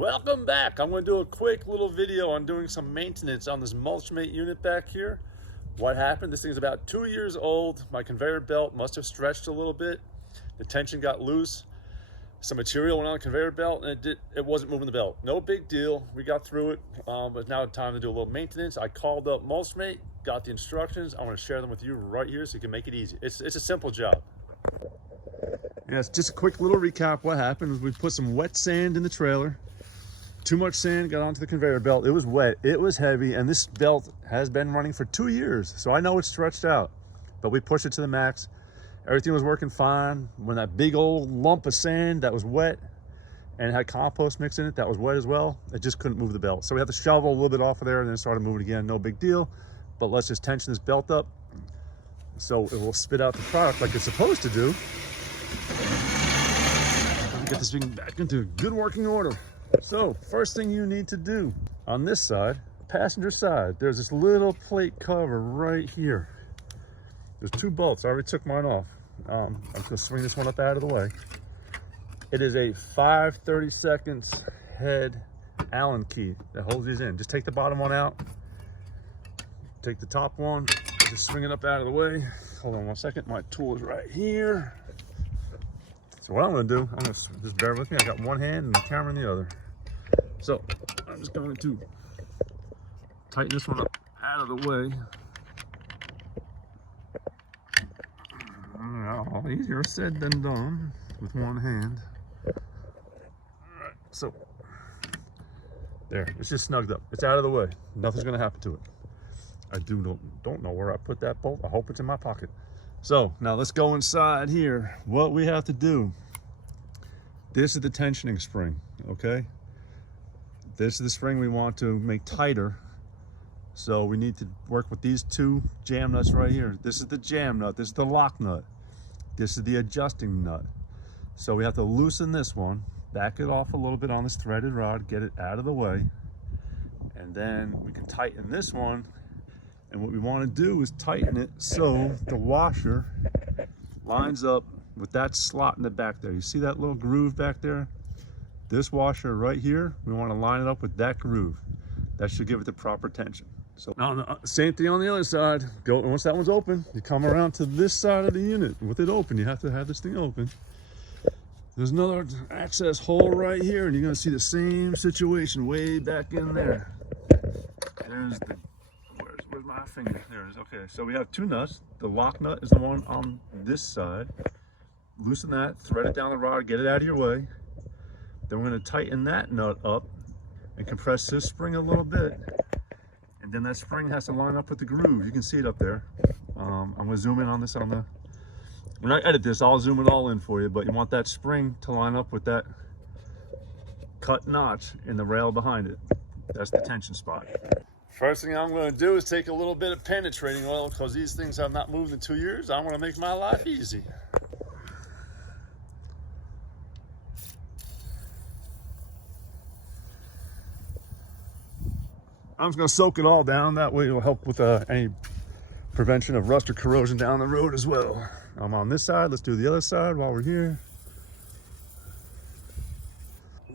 Welcome back. I'm going to do a quick little video on doing some maintenance on this Mulch Mate unit back here. What happened? This thing's about 2 years old. My conveyor belt must have stretched a little bit. The tension got loose. Some material went on the conveyor belt and it wasn't moving the belt. No big deal. We got through it, but now it's time to do a little maintenance. I called up Mulch Mate, got the instructions. I want to share them with you right here so you can make it easy. It's a simple job. Yes, just a quick little recap. What happened is we put some wet sand in the trailer. Too much sand got onto the conveyor belt. It was wet, it was heavy, and this belt has been running for 2 years. So I know it's stretched out, but we pushed it to the max. Everything was working fine. When that big old lump of sand that was wet and had compost mixed in it that was wet as well, it just couldn't move the belt. So we had to shovel a little bit off of there and then started moving again. No big deal, but let's just tension this belt up so it will spit out the product like it's supposed to do. Get this thing back into good working order. So first thing you need to do on this side, passenger side, there's this little plate cover right here. There's 2 bolts. I already took mine off. I'm gonna swing this one up out of the way. It is a 5/32 head Allen key that holds these in. Just take the bottom one out. Take the top one, just swing it up out of the way. Hold on one second, my tool is right here. So what I'm gonna do, I'm gonna just bear with me. I got one hand and the camera in the other. So I'm just going to tighten this one up out of the way. Oh, easier said than done with one hand. All right, so there, it's just snugged up. It's out of the way. Nothing's gonna happen to it. I don't know where I put that bolt. I hope it's in my pocket. So now let's go inside here. What we have to do, this is the tensioning spring, okay? This is the spring we want to make tighter. So we need to work with these 2 jam nuts right here. This is the jam nut, this is the lock nut. This is the adjusting nut. So we have to loosen this one, back it off a little bit on this threaded rod, get it out of the way. And then we can tighten this one. And what we want to do is tighten it so the washer lines up with that slot in the back there. You see that little groove back there? This washer right here, we want to line it up with that groove. That should give it the proper tension. So now, same thing on the other side. Once that one's open, you come around to this side of the unit. With it open, you have to have this thing open. There's another access hole right here, and you're going to see the same situation way back in there. There's the where's my finger? There it is. Okay, so we have 2 nuts. The lock nut is the one on this side. Loosen that, thread it down the rod, get it out of your way. Then we're going to tighten that nut up and compress this spring a little bit. And then that spring has to line up with the groove. You can see it up there. I'm going to zoom in on this when I edit this, I'll zoom it all in for you, but you want that spring to line up with that cut notch in the rail behind it. That's the tension spot. First thing I'm going to do is take a little bit of penetrating oil because these things have not moved in 2 years. I want to make my life easy. I'm just going to soak it all down. That way it will help with any prevention of rust or corrosion down the road as well. I'm on this side. Let's do the other side while we're here.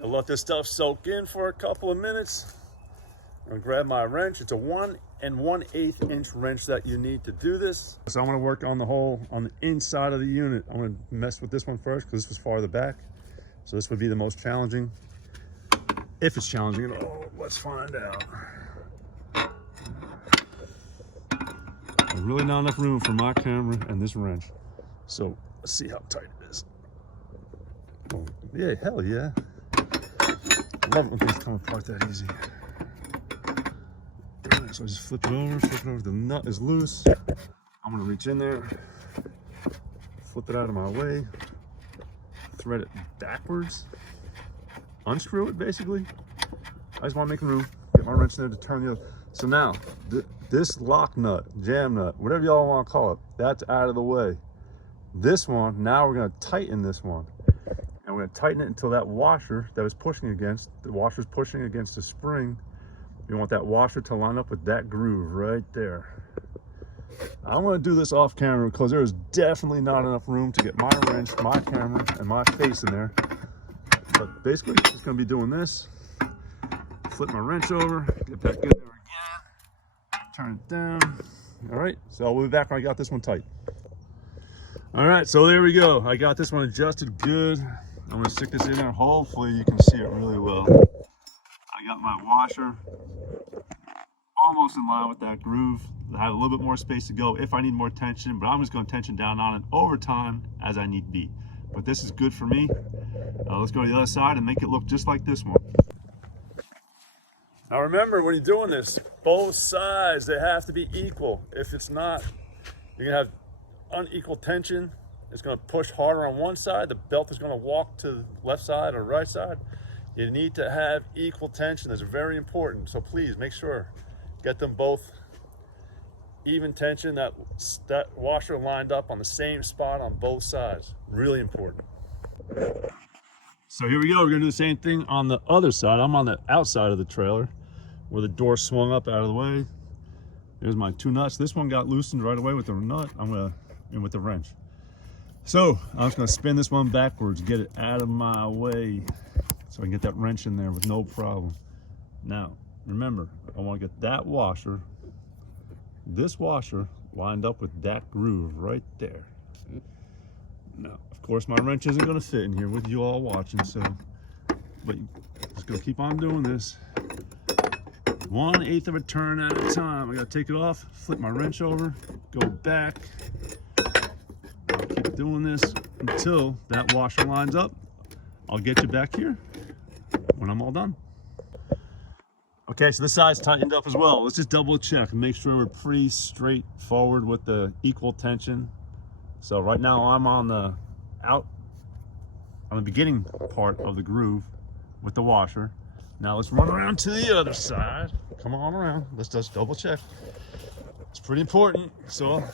I'll let this stuff soak in for a couple of minutes. I'm going to grab my wrench. It's a 1 1/8 inch wrench that you need to do this. So I'm going to work on the hole on the inside of the unit. I'm going to mess with this one first because this was farther back. So this would be the most challenging. If it's challenging at all, let's find out. There's really not enough room for my camera and this wrench. So let's see how tight it is. Oh, yeah, hell yeah. I love it when things come apart that easy. So I just flip it over, the nut is loose. I'm gonna reach in there, flip it out of my way, thread it backwards, unscrew it basically. I just wanna make room, get my wrench in there to turn the other. So now, this lock nut, jam nut, whatever y'all wanna call it, that's out of the way. This one, now we're gonna tighten this one. And we're gonna tighten it until that washer that was pushing against, the washer's pushing against the spring. You want that washer to line up with that groove right there. I'm gonna do this off camera because there is definitely not enough room to get my wrench, my camera, and my face in there. But basically, it's gonna be doing this. flip my wrench over, get back in there again, turn it down. All right, so we'll be back when I got this one tight. All right, so there we go. I got this one adjusted good. I'm gonna stick this in there. Hopefully you can see it really well. I got my washer almost in line with that groove. I have a little bit more space to go if I need more tension, but I'm just going to tension down on it over time as I need be. But this is good for me. Let's go to the other side and make it look just like this one. Now remember, when you're doing this, both sides, they have to be equal. If it's not, you're going to have unequal tension. It's going to push harder on one side. The belt is going to walk to the left side or right side. You need to have equal tension. That's very important. So please make sure, get them both even tension, that washer lined up on the same spot on both sides. Really important. So here we go. We're gonna do the same thing on the other side. I'm on the outside of the trailer where the door swung up out of the way. There's my two nuts. This one got loosened right away with the nut. With the wrench. So I'm just gonna spin this one backwards, get it out of my way so I can get that wrench in there with no problem. Now, remember, I wanna get that washer, this washer lined up with that groove right there. Now, of course, my wrench isn't going to fit in here with you all watching, so, but just going to keep on doing this. 1/8 of a turn at a time. I got to take it off, flip my wrench over, go back. I'll keep doing this until that washer lines up. I'll get you back here when I'm all done. Okay, so this side's tightened up as well. Let's just double check and make sure we're pretty straightforward with the equal tension. So right now I'm on the beginning part of the groove with the washer. Now let's run around to the other side. Come on around. Let's just double check. It's pretty important. So measure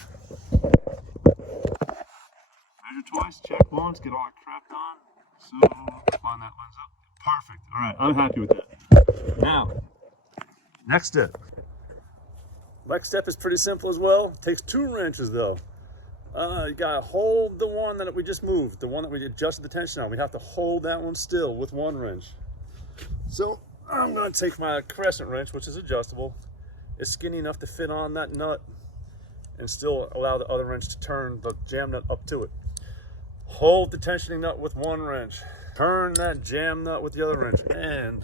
twice, check once, get all that crap done. So line that lines up. Perfect. All right, I'm happy with that. Now, next step. Next step is pretty simple as well. It takes 2 wrenches though. You gotta hold the one that we just moved, the one that we adjusted the tension on. We have to hold that one still with 1 wrench. So I'm gonna take my crescent wrench, which is adjustable. It's skinny enough to fit on that nut and still allow the other wrench to turn the jam nut up to it. Hold the tensioning nut with 1 wrench. Turn that jam nut with the other wrench, and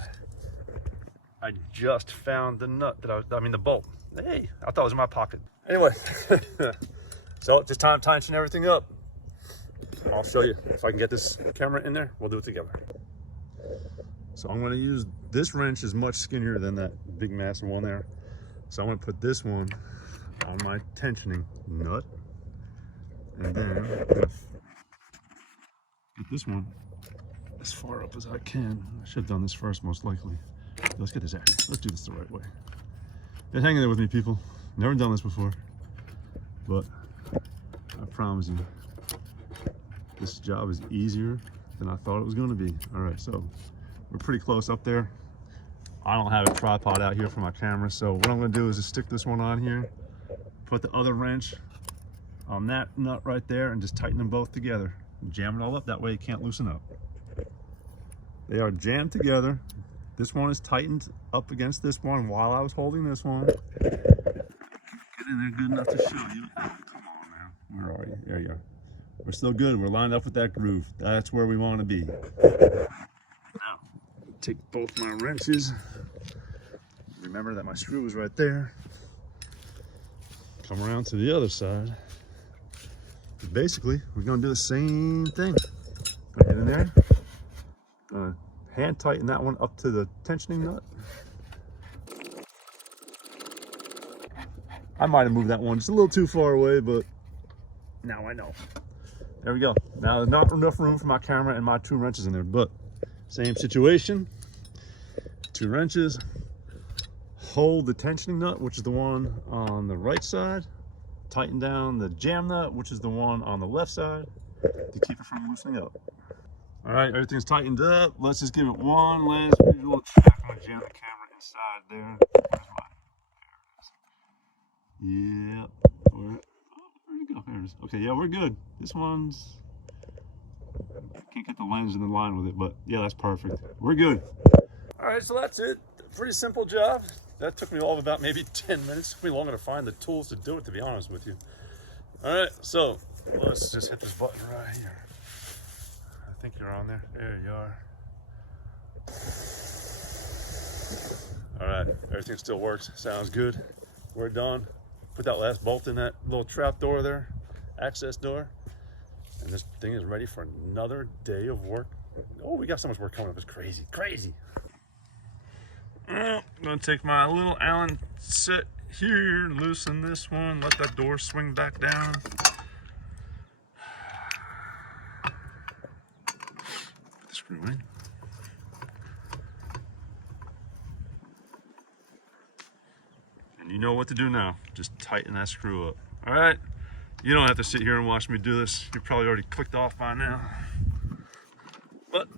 I just found the nut that the bolt. Hey, I thought it was in my pocket. Anyway, so just time to tension everything up. I'll show you if I can get this camera in there. We'll do it together. So I'm going to use this wrench is much skinnier than that big massive one there. So I'm going to put this one on my tensioning nut, and then I'm going to get this one as far up as I can. I should have done this first, most likely. Let's get this out. Let's do this the right way. Been hanging there with me, people. Never done this before, but I promise you, this job is easier than I thought it was going to be. All right, so we're pretty close up there. I don't have a tripod out here for my camera, so what I'm going to do is just stick this one on here, put the other wrench on that nut right there, and just tighten them both together. Jam it all up. That way it can't loosen up. They are jammed together. This one is tightened up against this one while I was holding this one. Get in there good enough to show you. Oh, come on, man. Where are you? There you are. We're still good. We're lined up with that groove. That's where we want to be. Now, take both my wrenches. Remember that my screw is right there. Come around to the other side. Basically, we're going to do the same thing. Get in there. Hand tighten that one up to the tensioning nut. I might have moved that one just a little too far away, but now I know. There we go. Now there's not enough room for my camera and my 2 wrenches in there, but same situation. 2 wrenches. Hold the tensioning nut, which is the one on the right side. Tighten down the jam nut, which is the one on the left side, to keep it from loosening up. All right, everything's tightened up. Let's just give it one last visual check. I'm gonna jam the camera inside there. Where's mine? Yep. Where'd you go? There it is. Okay, yeah, we're good. This one's, can't get the lens in the line with it, but yeah, that's perfect. We're good. All right, so that's it. pretty simple job. That took me all of about maybe 10 minutes. It took me longer to find the tools to do it, to be honest with you. All right, so let's just hit this button right here. I think you're on there. There you are. All right, everything still works. Sounds good. We're done. Put that last bolt in that little trap door there, access door. And this thing is ready for another day of work. Oh, we got so much work coming up. It's crazy, crazy. Well, I'm gonna take my little Allen set here, loosen this one, let that door swing back down. Screw in. And you know what to do now. Just tighten that screw up. All right. You don't have to sit here and watch me do this. You're probably already clicked off by now. But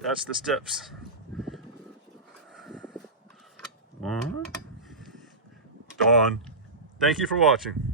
that's the steps. Done. Thank you for watching.